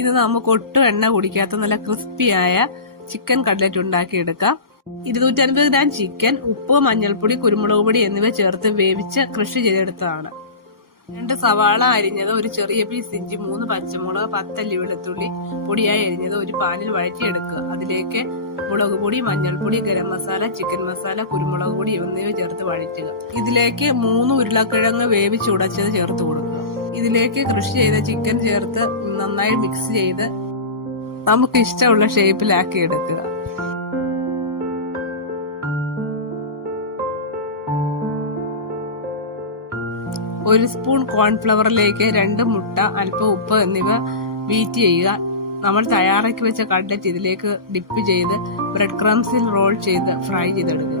ഇത് നമുക്ക് ഒട്ടും എണ്ണ കുടിക്കാത്ത നല്ല ക്രിസ്പിയായ ചിക്കൻ കട്ട്ലറ്റ് ഉണ്ടാക്കിയെടുക്കാം. 250 ഗ്രാം ചിക്കൻ ഉപ്പ്, മഞ്ഞൾപ്പൊടി, കുരുമുളക് പൊടി എന്നിവ ചേർത്ത് വേവിച്ച് ക്രഷ് ചെയ്തെടുത്തതാണ്. 2 സവാള അരിഞ്ഞത്, ഒരു ചെറിയ പീസ് ഇഞ്ചി, 3 പച്ചമുളക്, 10 അല്ലി വെളുത്തുള്ളി പൊടിയായി അരിഞ്ഞത് ഒരു പാനിൽ വഴറ്റിയെടുക്കുക. അതിലേക്ക് മുളക് പൊടി, മഞ്ഞൾപ്പൊടി, ഗരം മസാല, ചിക്കൻ മസാല, കുരുമുളക് പൊടി എന്നിവ ചേർത്ത് വഴറ്റുക. ഇതിലേക്ക് 3 ഉരുളക്കിഴങ്ങ് വേവിച്ചുടച്ചത് ചേർത്ത് കൊടുക്കുക. ഇതിലേക്ക് ക്രഷ് ചെയ്ത ചിക്കൻ ചേർത്ത് നന്നായി മിക്സ് ചെയ്ത് നമുക്ക് ഇഷ്ടമുള്ള ഷേപ്പിലാക്കി എടുക്കുക. ഒരു സ്പൂൺ കോൺഫ്ലവറിലേക്ക് 2 മുട്ട, അല്പം ഉപ്പ് എന്നിവ ബീറ്റ് ചെയ്യുക. നമ്മൾ തയ്യാറാക്കി വെച്ച കട്ട്ലറ്റ് ഇതിലേക്ക് ഡിപ്പ് ചെയ്ത് ബ്രെഡ് ക്രംസിൽ റോൾ ചെയ്ത് ഫ്രൈ ചെയ്തെടുക്കുക.